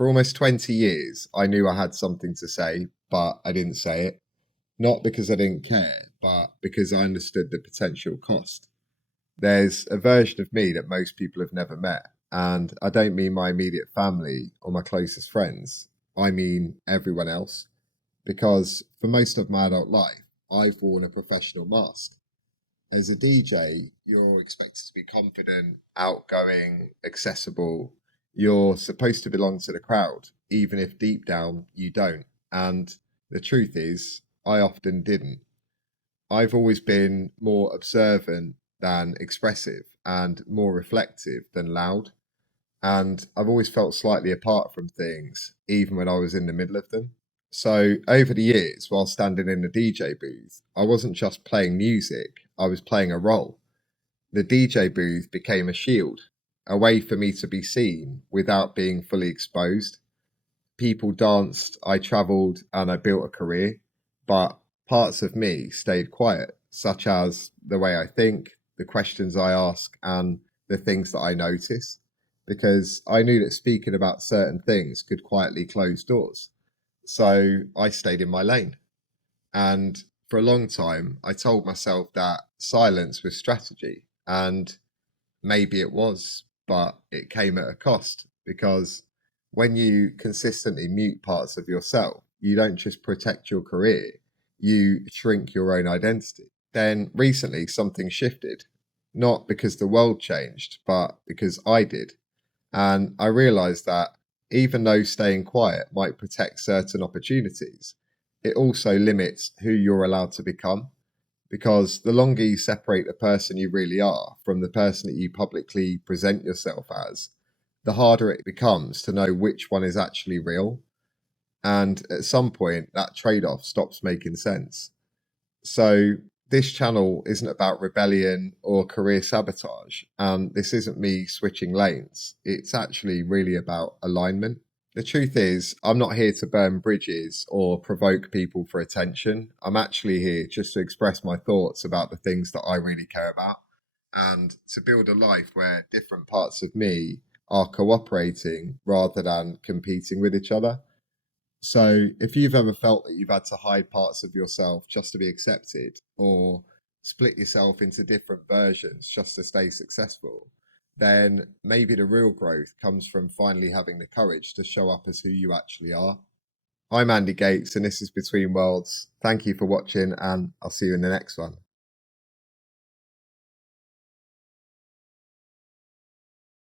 For almost 20 years, I knew I had something to say, but I didn't say it. Not because I didn't care, but because I understood the potential cost. There's a version of me that most people have never met. And I don't mean my immediate family or my closest friends. I mean everyone else. Because for most of my adult life, I've worn a professional mask. As a DJ, you're expected to be confident, outgoing, accessible. You're supposed to belong to the crowd, even if deep down you don't. And the truth is, I often didn't. I've always been more observant than expressive and more reflective than loud. And I've always felt slightly apart from things, even when I was in the middle of them. So, over the years, while standing in the DJ booth, I wasn't just playing music, I was playing a role. The DJ booth became a shield, a way for me to be seen without being fully exposed. People danced, I travelled, and I built a career, but parts of me stayed quiet, such as the way I think, the questions I ask, and the things that I notice, because I knew that speaking about certain things could quietly close doors. So I stayed in my lane. And for a long time, I told myself that silence was strategy. And maybe it was, but it came at a cost because when you consistently mute parts of yourself, you don't just protect your career, you shrink your own identity. Then recently, something shifted, not because the world changed, but because I did. And I realized that even though staying quiet might protect certain opportunities, it also limits who you're allowed to become. Because the longer you separate the person you really are from the person that you publicly present yourself as, the harder it becomes to know which one is actually real. And at some point, that trade off stops making sense. So, this channel isn't about rebellion or career sabotage. And this isn't me switching lanes. It's actually really about alignment. The truth is, I'm not here to burn bridges or provoke people for attention. I'm actually here just to express my thoughts about the things that I really care about and to build a life where different parts of me are cooperating rather than competing with each other. So, if you've ever felt that you've had to hide parts of yourself just to be accepted, or split yourself into different versions just to stay successful, then maybe the real growth comes from finally having the courage to show up as who you actually are. I'm Andy Gates, and this is Between Worlds. Thank you for watching, and I'll see you in the next one.